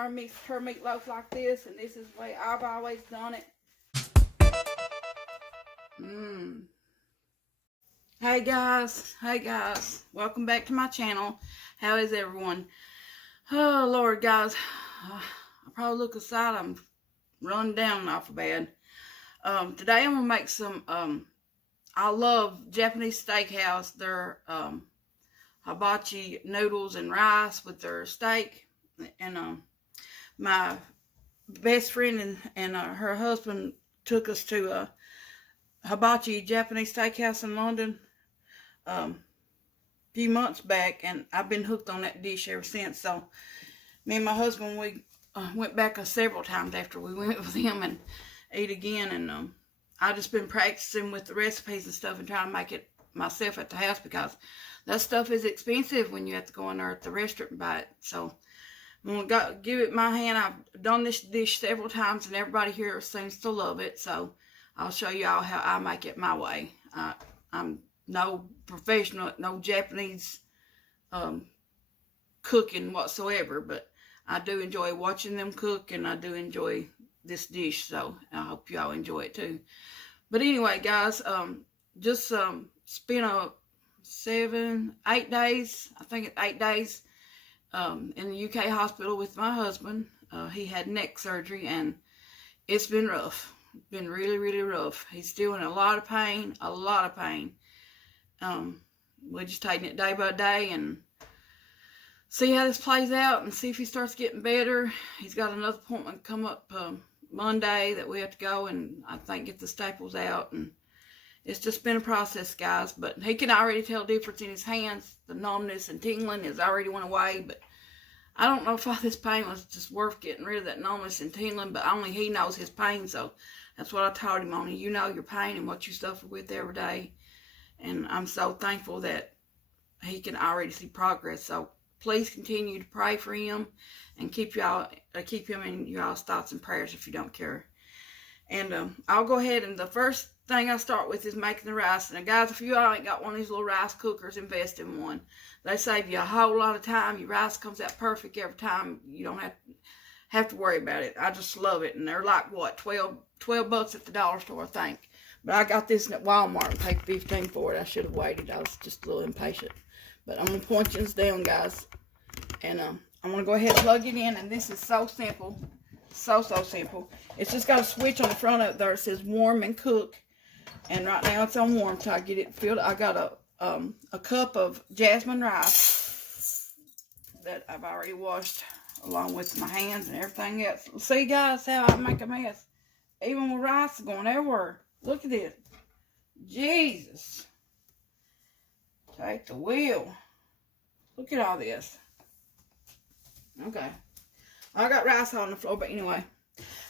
never mixed her meatloaf like this, and this is the way I've always done it. Hey guys, welcome back to my channel. How is everyone? Oh Lord, guys, I probably look aside, I'm run down awful bad. Today I'm gonna make some I love Japanese Steakhouse, their hibachi noodles and rice with their steak. And my best friend and her husband took us to Hibachi Japanese Steakhouse in London a few months back, and I've been hooked on that dish ever since. So me and my husband, we went back several times after we went with him and ate again. And I just been practicing with the recipes and stuff and trying to make it myself at the house, because that stuff is expensive when you have to go in there at the restaurant and buy it. So I'm gonna give it my hand. I've done this dish several times and everybody here seems to love it, so I'll show y'all how I make it my way. I'm no professional, no Japanese cooking whatsoever, but I do enjoy watching them cook, and I do enjoy this dish, so I hope y'all enjoy it too. But anyway, guys, just spent 8 days, I think it's 8 days, in the UK hospital with my husband. He had neck surgery, and it's been rough. It's been really, really rough. He's still in a lot of pain, We're just taking it day by day and see how this plays out and see if he starts getting better. He's got another appointment come up Monday that we have to go and I think get the staples out, and it's just been a process, guys. But he can already tell difference in his hands. The numbness and tingling has already went away, but I don't know if all this pain was just worth getting rid of that numbness and tingling, but only he knows his pain. So that's what I told him. Only you know your pain and what you suffer with every day. And I'm so thankful that he can already see progress. So please continue to pray for him and keep him in y'all's thoughts and prayers if you don't care. And I'll go ahead, and the first thing I start with is making the rice. Now guys, if you all ain't got one of these little rice cookers, invest in one. They save you a whole lot of time. Your rice comes out perfect every time. You don't have to worry about it. I just love it. And they're like, what, 12 bucks at the dollar store, I think. But I got this at Walmart and paid $15 for it. I should have waited. I was just a little impatient. But I'm going to point this down, guys. And I'm going to go ahead and plug it in. And this is so simple. So simple. It's just got a switch on the front of it there. It says warm and cook. And right now it's on warm till I get it filled. I got a cup of jasmine rice that I've already washed along with my hands and everything else. See, guys, how I make a mess. Even with rice going everywhere. Look at this. Jesus. Take the wheel. Look at all this. Okay. I got rice on the floor, but anyway.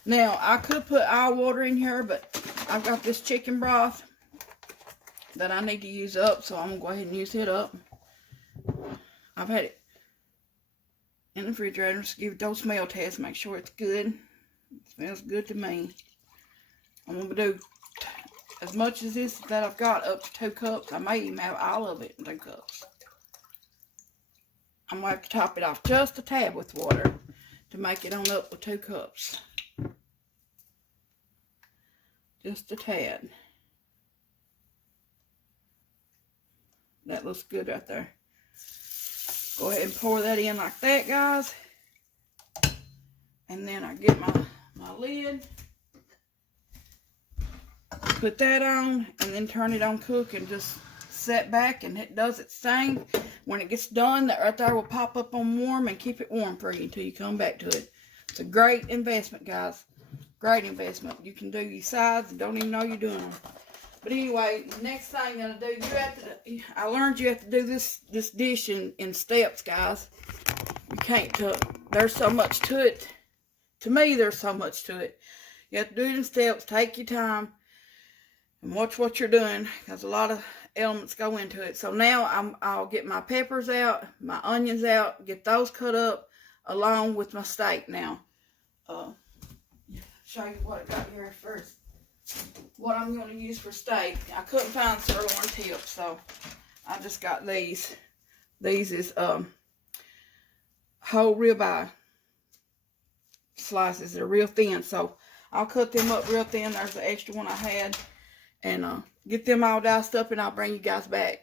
Now, I could put our water in here, but I've got this chicken broth that I need to use up, so I'm going to go ahead and use it up. I've had it in the refrigerator. Just give it those smell tests, make sure it's good. It smells good to me. I'm going to do as much as this that I've got, up to 2 cups. I may even have all of it in 2 cups. I'm going to have to top it off just a tad with water to make it on up with 2 cups. Just a tad. That looks good right there. Go ahead and pour that in like that, guys. And then I get my lid. Put that on and then turn it on cook and just set back, and it does its thing. When it gets done, that right there will pop up on warm and keep it warm for you until you come back to it. It's a great investment, guys. Great investment. You can do your sides and don't even know you're doing them. But anyway, the next thing you're gonna do, I learned you have to do this dish in steps, guys. You can't. There's so much to it. To me, there's so much to it. You have to do it in steps. Take your time and watch what you're doing, because a lot of elements go into it. So now I'll get my peppers out, my onions out, get those cut up along with my steak. Now, show you what I got here first. What I'm going to use for steak. I couldn't find sirloin tips, so I just got these. These is whole ribeye. slices. They're real thin, so I'll cut them up real thin. There's the extra one I had, and get them all diced up, and I'll bring you guys back.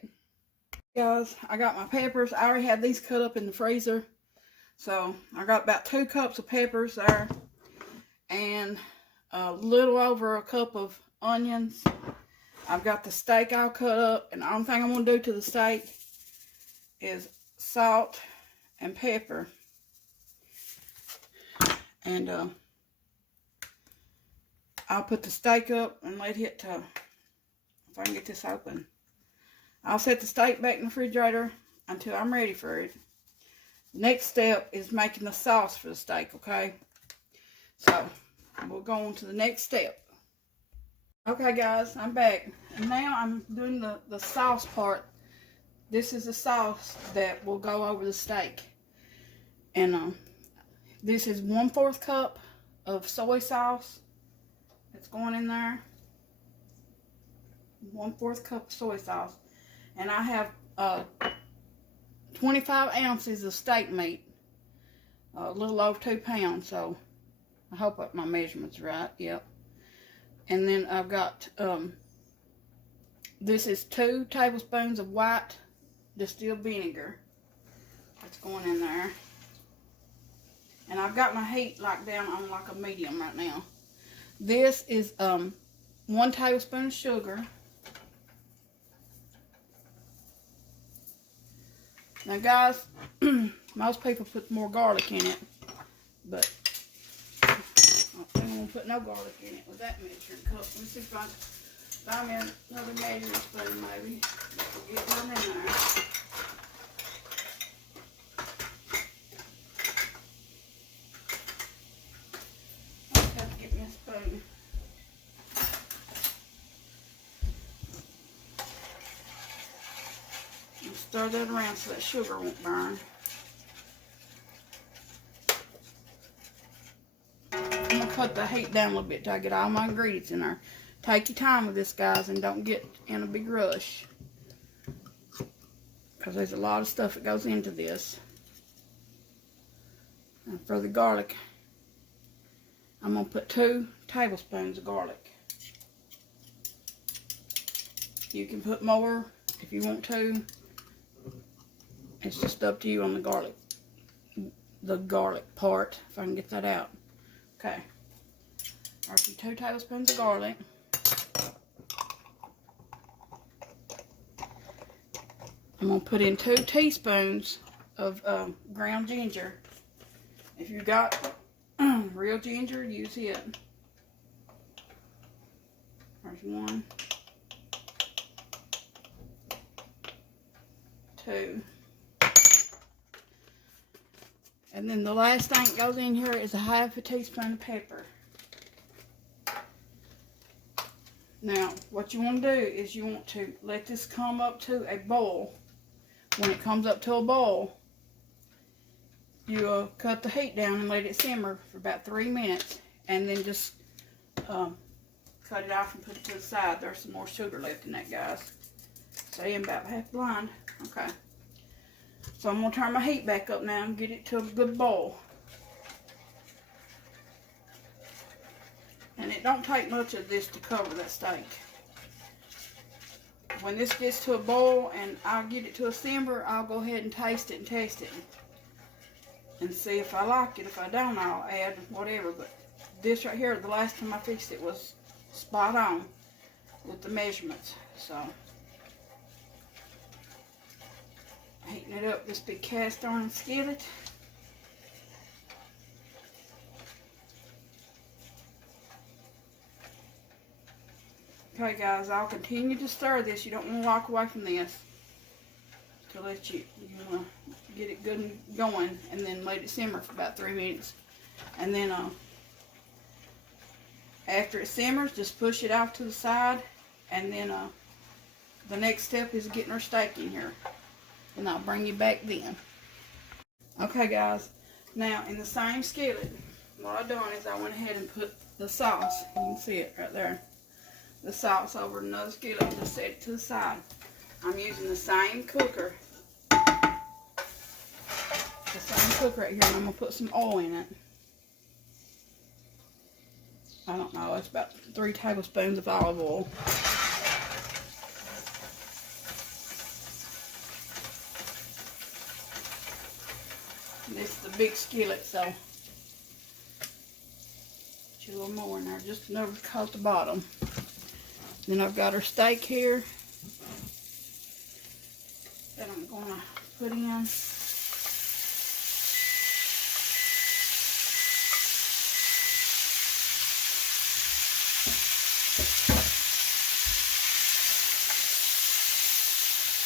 Guys, I got my peppers. I already had these cut up in the freezer, so I got about 2 cups of peppers there, and a little over a cup of onions. I've got the steak all cut up, and the only thing I'm going to do to the steak is salt and pepper. And I'll put the steak up and let it if I can get this open. I'll set the steak back in the refrigerator until I'm ready for it. Next step is making the sauce for the steak, okay? So, we'll go on to the next step. Okay, guys, I'm back. And now I'm doing the sauce part. This is the sauce that will go over the steak. And this is 1/4 cup of soy sauce that's going in there. 1/4 cup of soy sauce. And I have 25 ounces of steak meat. A little over 2 pounds, so I hope my measurements are right. Yep. And then I've got, this is 2 tablespoons of white distilled vinegar. That's going in there. And I've got my heat locked down on like a medium right now. This is 1 tablespoon of sugar. Now guys, most people put more garlic in it, but I don't want to put no garlic in it with that measuring cup. Let me see if I can find me another measuring spoon maybe. We'll get one in there. I'll just have to get me a spoon. And stir that around so that sugar won't burn. I'm going to cut the heat down a little bit till I get all my ingredients in there. Take your time with this, guys, and don't get in a big rush. Because there's a lot of stuff that goes into this. And for the garlic, I'm going to put 2 tablespoons of garlic. You can put more if you want to. It's just up to you on the garlic part, if I can get that out. Okay. There's 2 tablespoons of garlic. I'm going to put in 2 teaspoons of ground ginger. If you got real ginger, use it. There's 1, 2. And then the last thing that goes in here is 1/2 teaspoon of pepper. Now, what you want to do is you want to let this come up to a boil. When it comes up to a boil, you cut the heat down and let it simmer for about 3 minutes. And then just cut it off and put it to the side. There's some more sugar left in that, guys. So I'm about half blind. Okay. So I'm going to turn my heat back up now and get it to a good boil. And it don't take much of this to cover that steak. When this gets to a boil and I'll get it to a simmer, I'll go ahead and taste it and test it. And see if I like it. If I don't, I'll add whatever. But this right here, the last time I fixed it was spot on with the measurements. So, heating it up this big cast iron skillet. Okay, guys, I'll continue to stir this. You don't want to walk away from this to let you want to get it good and going, and then let it simmer for about 3 minutes. And then after it simmers, just push it off to the side, and then the next step is getting our steak in here, and I'll bring you back then. Okay, guys, now in the same skillet, what I done is I went ahead and put the sauce. You can see it right there. The sauce over another skillet and just set it to the side. I'm using the same cooker. The same cooker right here, and I'm going to put some oil in it. I don't know, it's about 3 tablespoons of olive oil. This is the big skillet, so put a little more in there, just enough to coat the bottom. Then I've got our steak here that I'm going to put in.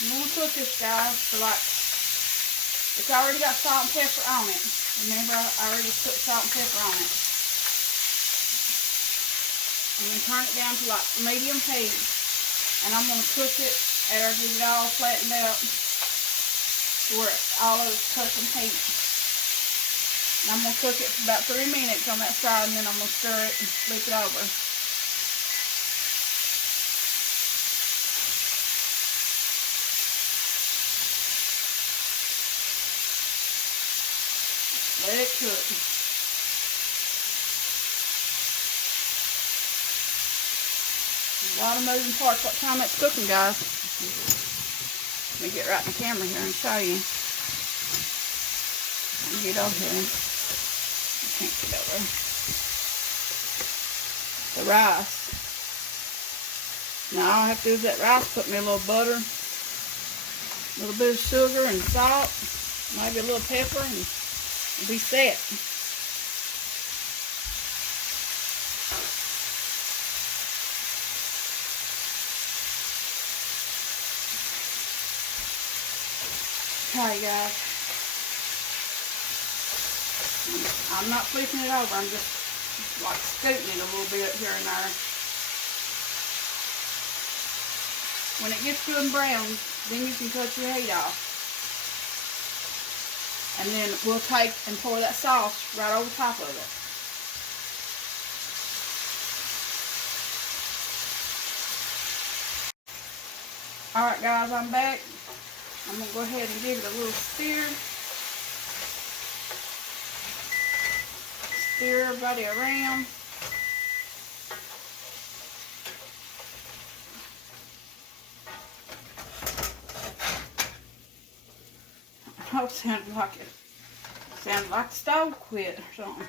I'm going to cook this, guys, for like, it's already got salt and pepper on it. Remember, I already put salt and pepper on it. I'm going to turn it down to like medium heat, and I'm going to cook it after I get it all flattened out where all of it's cooking heat. And I'm going to cook it for about 3 minutes on that side, and then I'm going to stir it and flip it over. Let it cook. A lot of moving parts what time it's cooking, guys. Let me get right in the camera here and show you. Get over here. I can't get over. The rice. Now all I have to do is that rice, put me a little butter, a little bit of sugar and salt, maybe a little pepper, and be set. Okay, guys. I'm not flipping it over. I'm just like scooting it a little bit here and there. When it gets good and brown, then you can cut your heat off. And then we'll take and pour that sauce right over top of it. Alright, guys, I'm back. I'm going to go ahead and give it a little stir. Stir everybody around. Oh, sounded like the stove quit or something.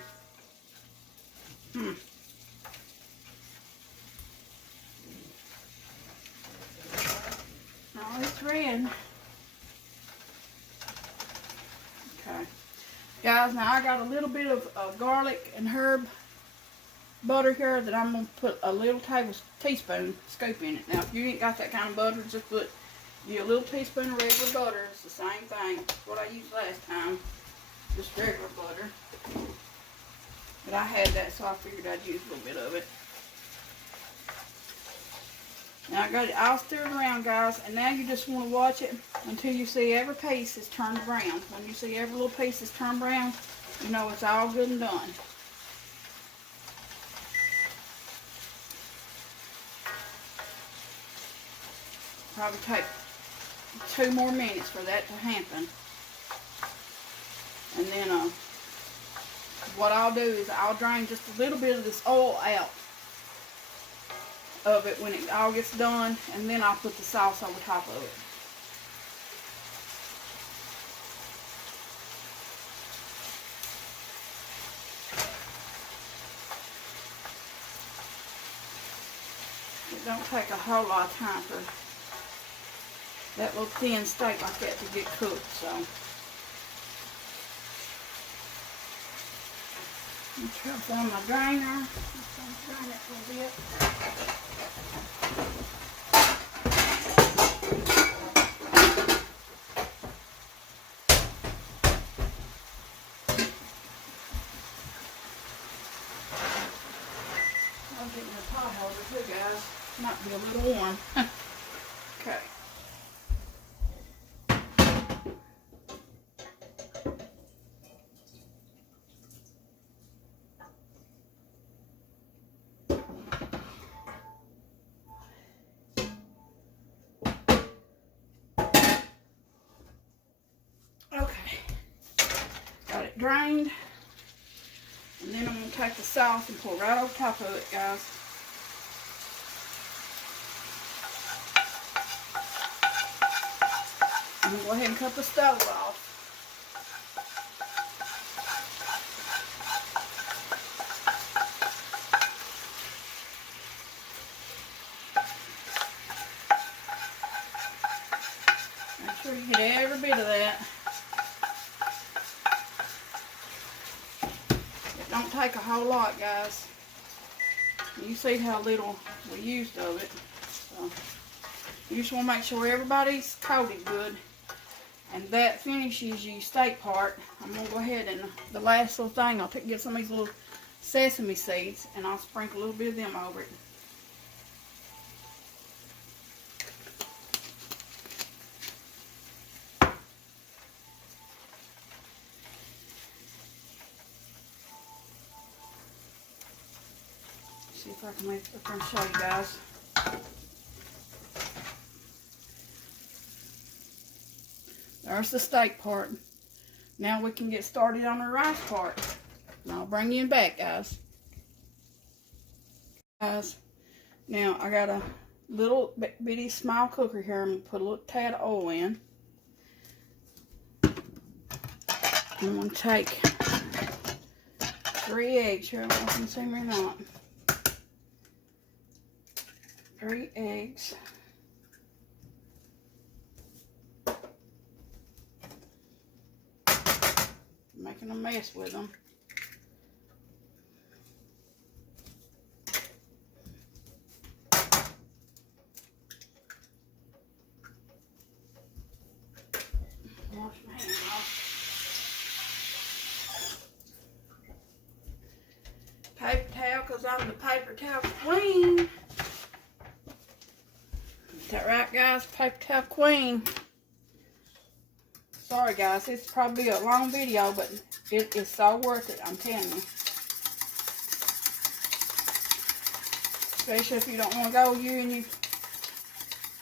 No, it's red. Okay. Guys, now I got a little bit of garlic and herb butter here that I'm going to put a little teaspoon scoop in it. Now, if you ain't got that kind of butter, just put a little teaspoon of regular butter. It's the same thing. It's what I used last time. Just regular butter. But I had that, so I figured I'd use a little bit of it. Now I got it all stirred around, guys, and now you just want to watch it until you see every piece is turned brown. When you see every little piece is turned brown, you know it's all good and done. Probably take 2 more minutes for that to happen. And then what I'll do is I'll drain just a little bit of this oil out of it when it all gets done, and then I'll put the sauce over top of it. It don't take a whole lot of time for that little thin steak like that to get cooked, so. I'm trying to find my drainer. I'm trying to drain it a little bit. I'm getting a pot holder too, guys. Might be a little warm. Okay. Got it drained. And And then I'm going to take the sauce and pour right over top of it, guys. I'm going to go ahead and cut the stove off. Make sure you get every bit of that. It don't take a whole lot, guys. You see how little we used of it. So you just want to make sure everybody's coated good. And that finishes your steak part. I'm going to go ahead and the last little thing, I'll get some of these little sesame seeds and I'll sprinkle a little bit of them over it. See if I can make it and show you guys. There's the steak part. Now we can get started on the rice part. And I'll bring you back, guys. Now I got a little bitty small cooker here. I'm going to put a little tad of oil in. I'm going to take 3 eggs here. I don't know if you can see me or not. 3 eggs. Making a mess with them. Wash my hands off. Paper towel, because I'm the paper towel queen. Is that right, guys? Paper towel queen. Sorry, guys. It's probably a long video, but it is so worth it, I'm telling you. Especially if you don't want to go, you and your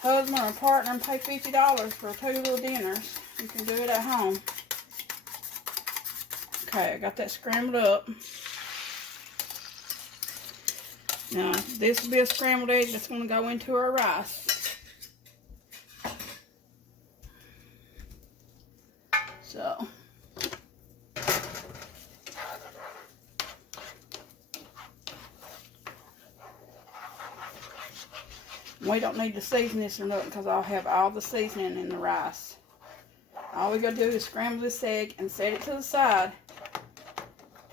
husband or partner, and pay $50 for 2 little dinners. You can do it at home. Okay, I got that scrambled up. Now, this will be a scrambled egg that's going to go into our rice. So, we don't need to season this or nothing because I'll have all the seasoning in the rice. All we gotta do is scramble this egg and set it to the side.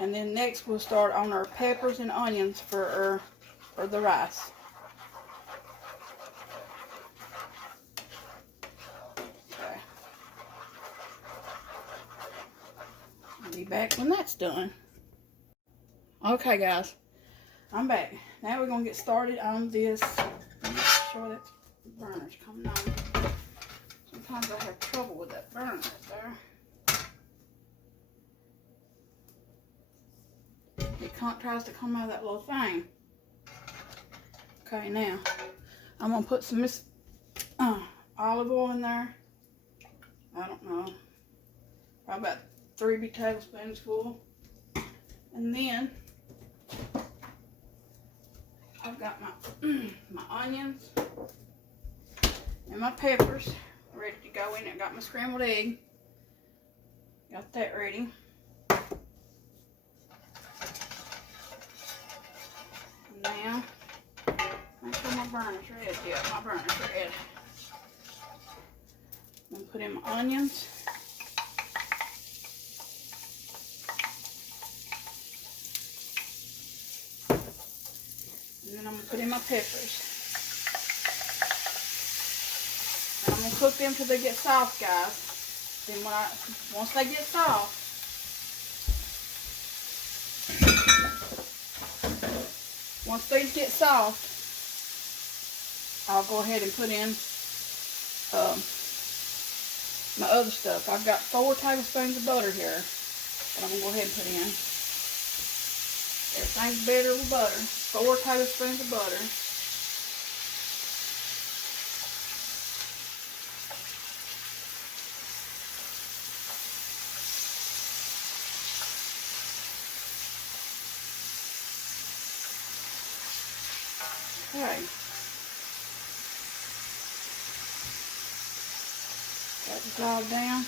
And then next we'll start on our peppers and onions for the rice. Okay. I'll be back when that's done. Okay, guys, I'm back. Now we're gonna get started on this. Make sure that burner's coming on. Sometimes I have trouble with that burner right there. It tries to come out of that little thing. Okay, now I'm gonna put some olive oil in there. I don't know, probably about 3 big tablespoons full. And then I've got my onions and my peppers ready to go in. I got my scrambled egg. Got that ready. Now, make sure my burner's red. Yeah, my burner's red. I'm going to put in my onions. And then I'm going to put in my peppers. And I'm going to cook them till they get soft, guys. Then once they get soft, once these get soft, I'll go ahead and put in my other stuff. I've got 4 tablespoons of butter here that I'm going to go ahead and put in. Everything's better with butter. 4 tablespoons of butter. Okay. Got this all down.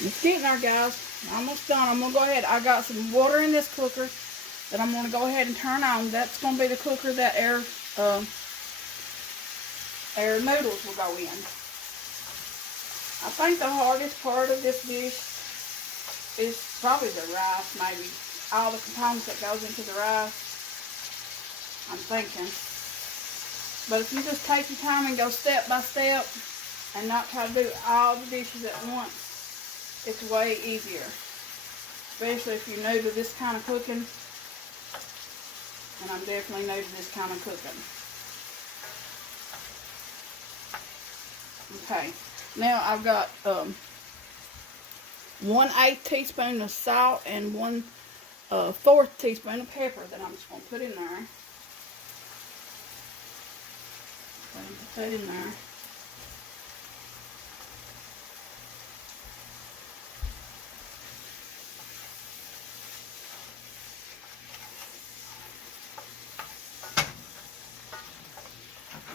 It's getting there, guys. Almost done. I'm going to go ahead. I got some water in this cooker that I'm going to go ahead and turn on. That's going to be the cooker that our noodles will go in. I think the hardest part of this dish is probably the rice, maybe. All the components that goes into the rice, I'm thinking. But if you just take your time and go step by step and not try to do all the dishes at once, it's way easier. Especially if you're new to this kind of cooking. And I'm definitely new to this kind of cooking. Okay. Now I've got 1/8 teaspoon of salt and 1/4 teaspoon of pepper that I'm just going to put in there. Put that in there.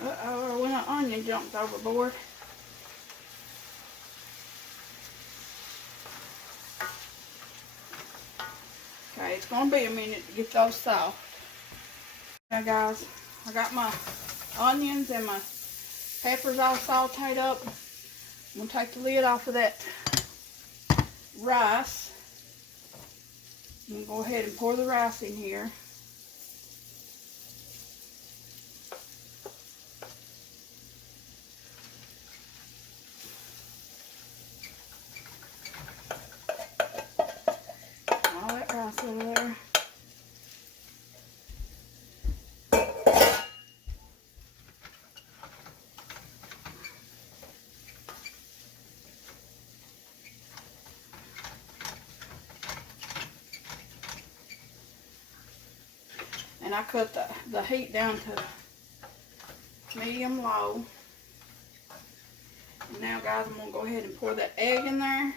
Uh-oh, when an onion jumped overboard. Okay, it's going to be a minute to get those soft. Okay, guys, I got my onions and my peppers all sauteed up. I'm going to take the lid off of that rice. I'm going to go ahead and pour the rice in here. All that rice over there. And I cut the heat down to medium low. And now, guys, I'm going to go ahead and pour that egg in there.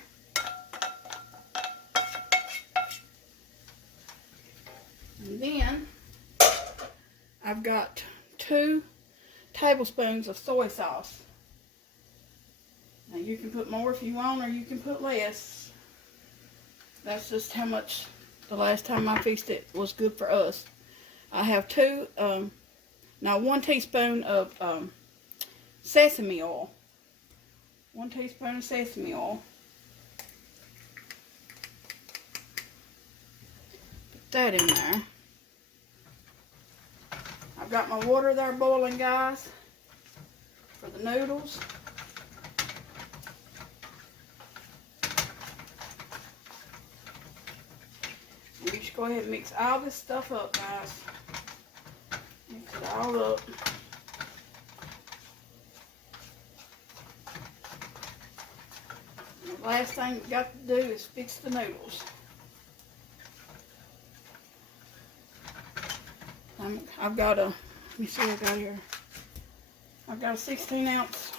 And then I've got 2 tablespoons of soy sauce. Now you can put more if you want, or you can put less. That's just how much the last time I fixed it was good for us. I have 1 teaspoon of sesame oil. 1 teaspoon of sesame oil. Put that in there. I've got my water there boiling, guys, for the noodles. And you just go ahead and mix all this stuff up, guys. Mix it all up. And the last thing you got to do is fix the noodles. I've got let me see what I got here. I've got a 16-ounce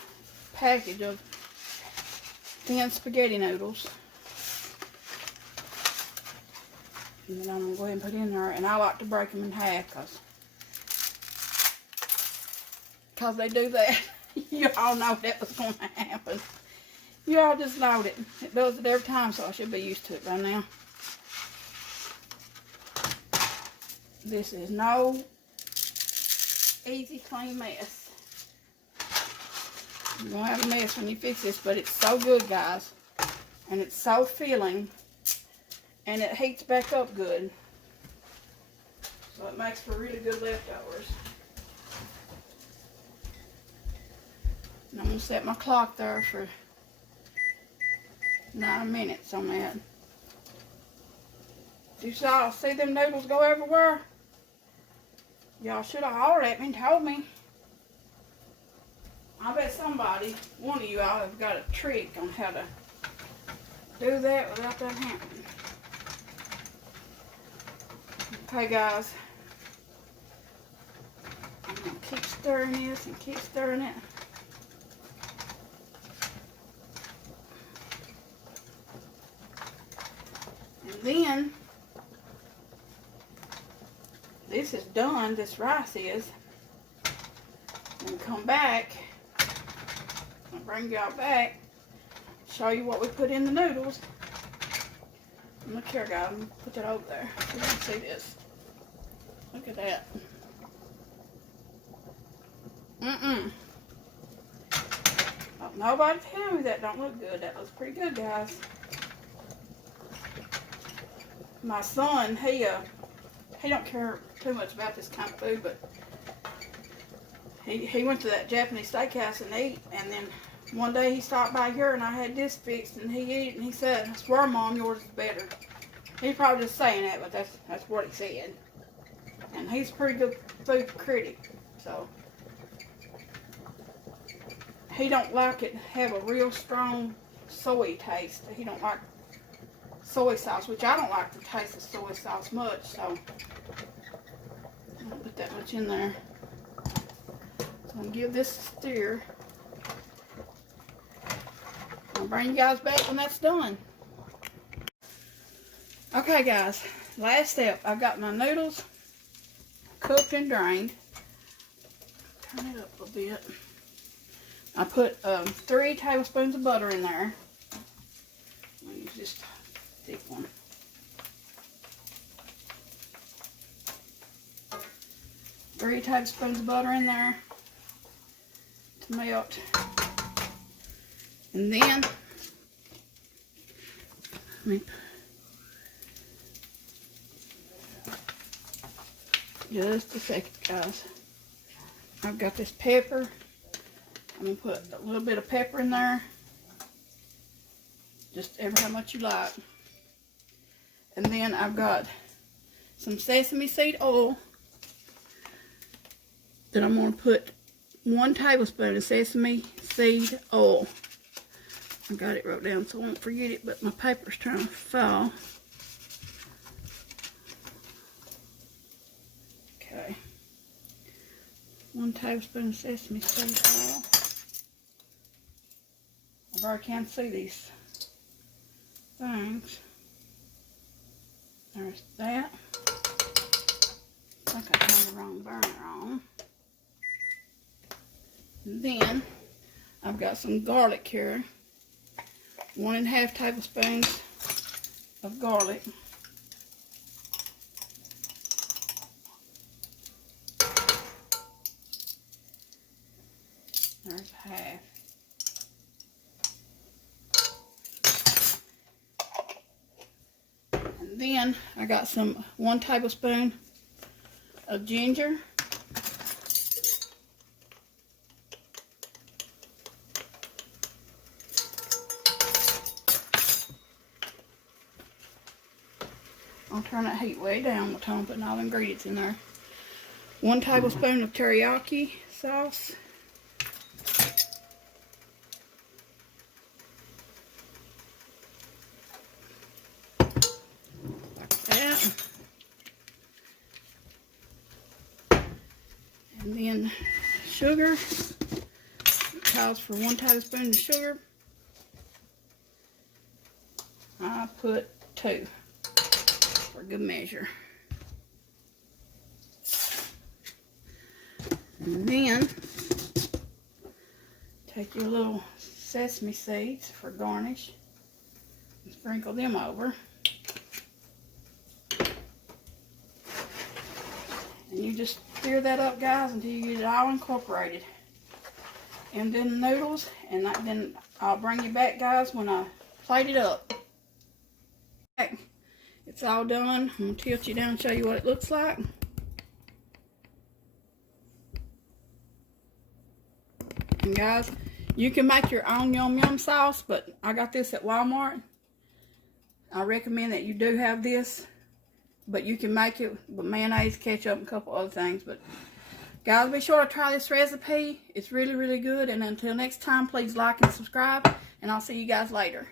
package of thin spaghetti noodles. And then I'm going to go ahead and put in there. And I like to break them in half because they do that. You all know that was going to happen. You all just know it. It does it every time, so I should be used to it by now. This is no easy, clean mess. You're going to have a mess when you fix this, but it's so good, guys. And it's so filling. And it heats back up good. So it makes for really good leftovers. And I'm going to set my clock there for 9 minutes on that. You saw, see them noodles go everywhere? Y'all should have hollered at me and told me. I bet somebody, one of you all, have got a trick on how to do that without that happening. Okay, guys. I'm going to keep stirring this and keep stirring it. And then, this is done, this rice is, and come back, I'll bring y'all back, show you what we put in the noodles. And look here, guys, I'm gonna put that over there so you can see this. Look at that. Oh, nobody tell me that don't look good. That looks pretty good, guys. My son, he don't care too much about this kind of food, but he went to that Japanese steakhouse and ate, and then one day he stopped by here and I had this fixed and he ate it and he said, "I swear, Mom, yours is better." He's probably just saying that, but that's what he said. And he's a pretty good food critic, so he don't like it have a real strong soy taste. He don't like soy sauce, which I don't like the taste of soy sauce much, so I don't put that much in there. So I'm gonna give this a stir. I'll bring you guys back when that's done. Okay, guys, last step. I've got my noodles cooked and drained. Turn it up a little bit. I put 3 tablespoons of butter in there. I'll use this thick one. 3 tablespoons of butter in there to melt. And then, just a second, guys. I've got this pepper. I'm going to put a little bit of pepper in there. Just ever how much you like. And then I've got some sesame seed oil that I'm going to put 1 tablespoon of sesame seed oil. I got it wrote down so I won't forget it, but my paper's trying to fall. Okay. 1 tablespoon of sesame seed oil. I already can't see these things. There's that. I think I turned the wrong burner on. And then I've got some garlic here. 1½ tablespoons of garlic. There's half. And then I got some 1 tablespoon of ginger. I'll turn that heat way down by the time I'm putting all the ingredients in there. 1 tablespoon of teriyaki sauce. Like that. And then sugar. It calls for 1 tablespoon of sugar. I put 2. For good measure. And then take your little sesame seeds for garnish and sprinkle them over. And you just stir that up, guys, until you get it all incorporated. And then the noodles, and then I'll bring you back, guys, when I plate it up. It's all done. I'm going to tilt you down and show you what it looks like. And guys, you can make your own yum yum sauce, but I got this at Walmart. I recommend that you do have this, but you can make it with mayonnaise, ketchup, and a couple other things. But guys, be sure to try this recipe. It's really, really good. And until next time, please like and subscribe, and I'll see you guys later.